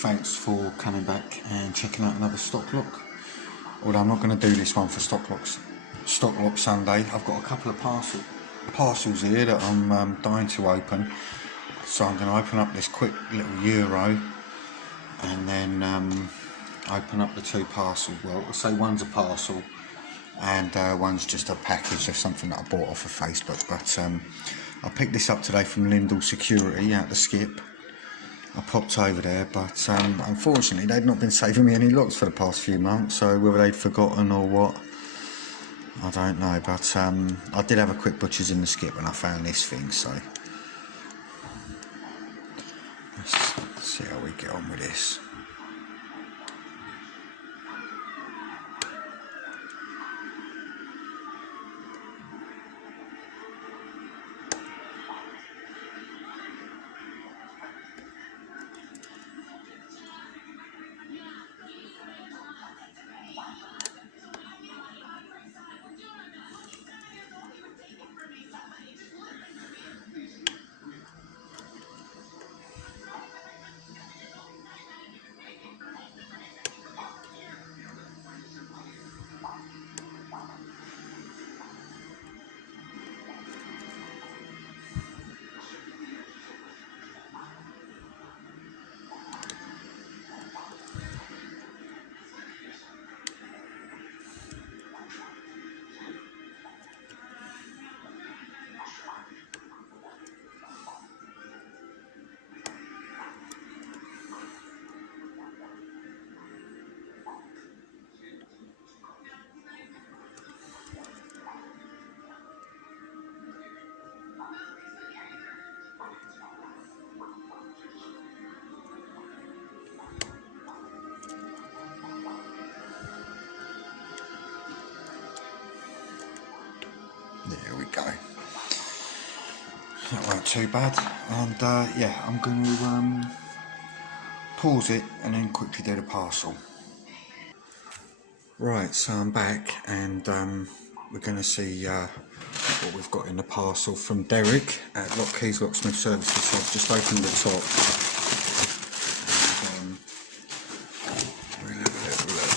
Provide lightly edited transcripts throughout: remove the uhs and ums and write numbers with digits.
thanks for coming back and checking out another stock lock. Although I'm not going to do this one for stock lock Sunday. I've got a couple of parcels here that I'm dying to open. So I'm going to open up this quick little Euro and then open up the two parcels. Well, I'll say one's a parcel and one's just a package of something that I bought off of Facebook. But I picked this up today from Lindal Security out the skip. I popped over there, but unfortunately they'd not been saving me any locks for the past few months, so whether they'd forgotten or what, I don't know. But I did have a quick butcher's in the skip and I found this thing, so let's see how we get on with this. There we go. That weren't too bad, and yeah, I'm going to pause it and then quickly do the parcel. Right, so I'm back, and we're going to see what we've got in the parcel from Derek at LockKeys Locksmith Services. So I've just opened the top, and we'll have a little look.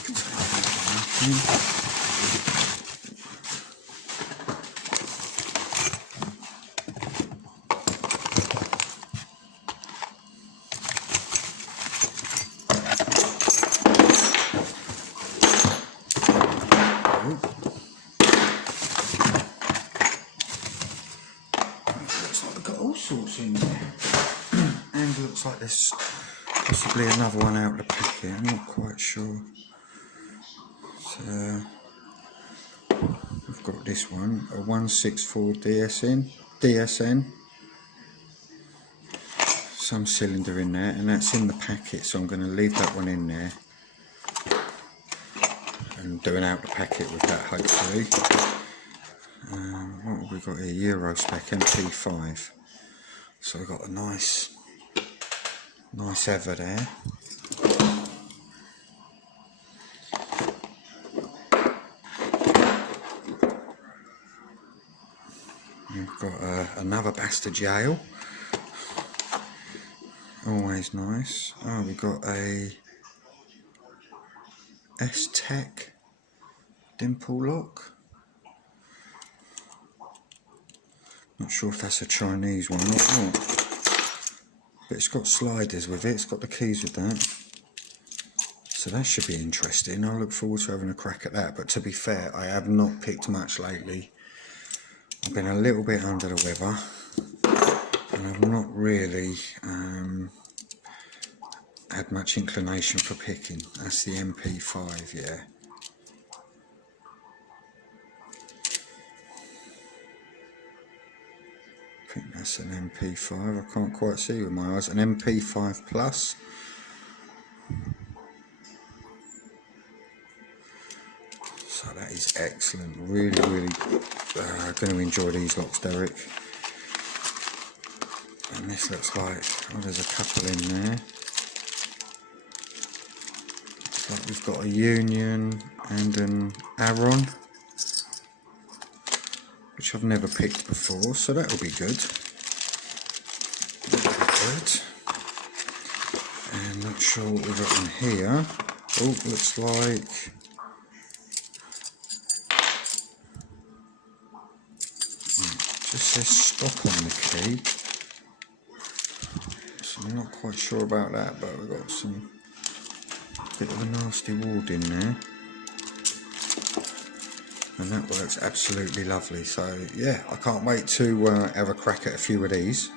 Sorts in there, and looks like there's possibly another one out of the packet. I'm not quite sure. So we've got this one, a 164 DSN, some cylinder in there, and that's in the packet. So I'm going to leave that one in there and do an out the packet with that, hopefully. What have we got here? Euro spec MP5. So we've got a nice ever there. We've got another bastard Yale. Always nice. Oh, we've got a S-Tech dimple lock. Not sure if that's a Chinese one or not, but it's got sliders with it, it's got the keys with that, so that should be interesting. I look forward to having a crack at that. But to be fair, I have not picked much lately. I've been a little bit under the weather and I've not really had much inclination for picking. That's the MP5, yeah. I think that's an MP5, I can't quite see with my eyes, an MP5 Plus. So that is excellent, really going to enjoy these locks, Derek. And this looks like, oh, there's a couple in there. Looks like we've got a Union and an Aron, which I've never picked before, so that'll be good. And not sure what we've got in here. Oh, looks like just says stop on the key. So I'm not quite sure about that, but we've got some bit of a nasty ward in there. And that works absolutely lovely. So yeah, I can't wait to have a crack at a few of these.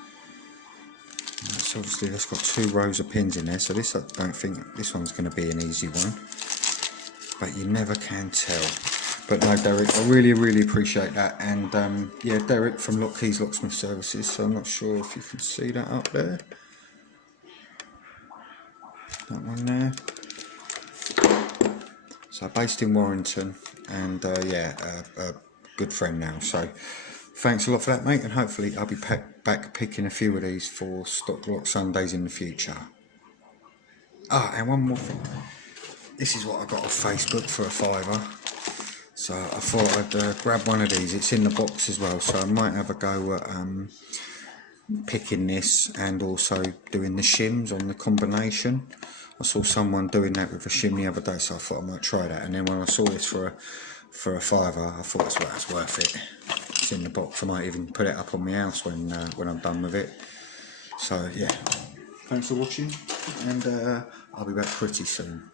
That's obviously, that's got 2 rows of pins in there, so this, I don't think this one's going to be an easy one, but you never can tell. But no, Derek, I really appreciate that. And yeah, Derek from LockKeys Locksmith Services, so I'm not sure if you can see that up there, that one there. So based in Warrington, and yeah, a good friend now. So thanks a lot for that, mate, and hopefully I'll be back picking a few of these for Stock Lock Sundays in the future. Ah, and one more thing. This is what I got off Facebook for a £5. So I thought I'd grab one of these. It's in the box as well, so I might have a go at picking this and also doing the shims on the combination. I saw someone doing that with a shim the other day, so I thought I might try that. And then when I saw this for a £5, I thought that's worth it. It's in the box. I might even put it up on my house when I'm done with it. So yeah, thanks for watching, and I'll be back pretty soon.